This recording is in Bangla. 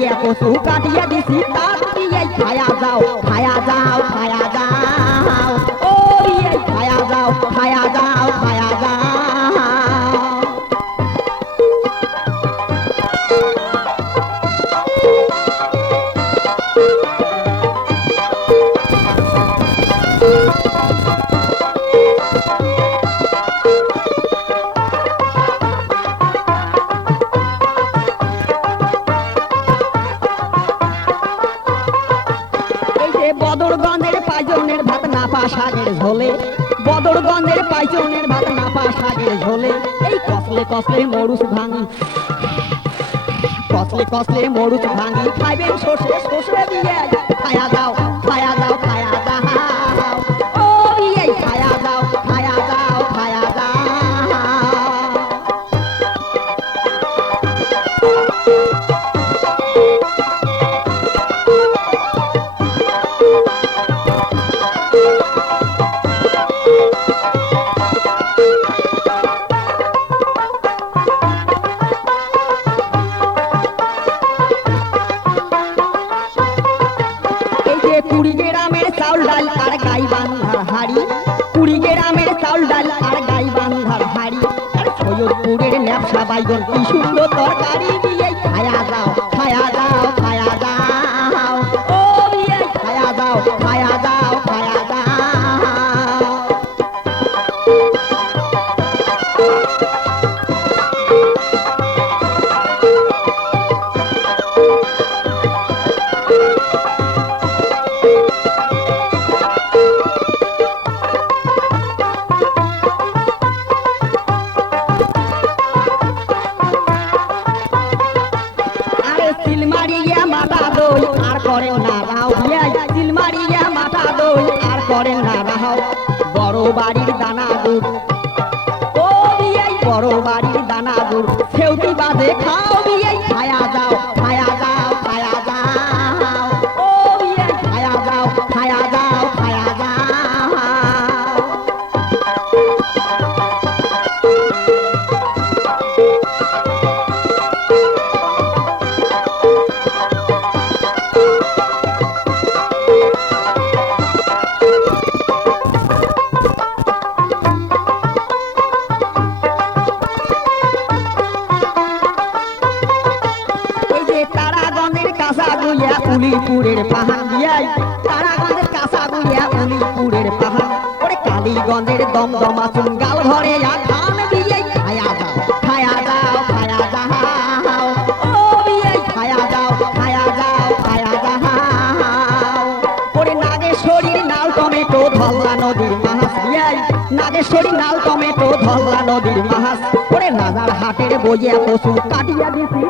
বইয়া পশু কাটিয়া দিছি তার দিয়ে খায়া যাও খায়া যাও খায়া যাও ও এই খায়া যাও খায়া যাও খায়া যাও বদরগঞ্জের পাইজনের ভাত নাপা শাকের ঝোলে বদরগঞ্জের পাইজনের ভাত নাপা শাকের ঝোলে এই কসলে কসলে মরুচ ভাঙি কসলে কসলে মরুচ ভাঙি খাইবেন সর্ষে সর্ষে দিয়ে খায়া দাও খায়া দাও খায়া দাও ও এই খায়া দাও খায়া দাও খায়া দাও কুড়ি গ্রামের চাউল ডাল আর গাই বান্ধার হাড়ি কুড়ি গ্রামের চাউল ডাল আর গাই বান্ধার হাড়ি আর সৈয়দপুরের ন্যাপসা বাইগন কি সুন্দর তরকারি দিয়ে খায়া দাও খায়া দাও খায়া দাও ও খায়া দাও খায়া দাও খায়া দাও সিলমারিয়া মাথা দই আর করেন না রাও সিলমারিয়া মাথা দই আর করেন না রাও বড় বাড়ির দানা দুধ ও বিয়াই বড় বাড়ির দানা দুধ সেউটি বাজে খাও বিয়াই খায়া যাও খায়া যাও খায়া যাও ও বিয়াই খায়া যাও খায়া যাও খায়া যাও উলিপুরের পাহাড় দিয়াই তারাগঞ্জের কাঁচা গুলিয়া উলিপুরের পাহাড় ওরে কালীগঞ্জের দমদমা চুঙ্গাল ঘরে খান দিয়ে খায়া যাও খায়া যাও খায়া যাও ও বিয়ে খায়া যাও খায়া যাও খায়া যাও ওরে নাগেশ্বরীর নাল টমেটো ধল্লা নদীর মাছ দিয়াই নাগেশ্বরী নাল টমেটো ধল্লা নদীর মাছ ওরে রাজার হাটের বইয়া পশু কাটিয়া দিছি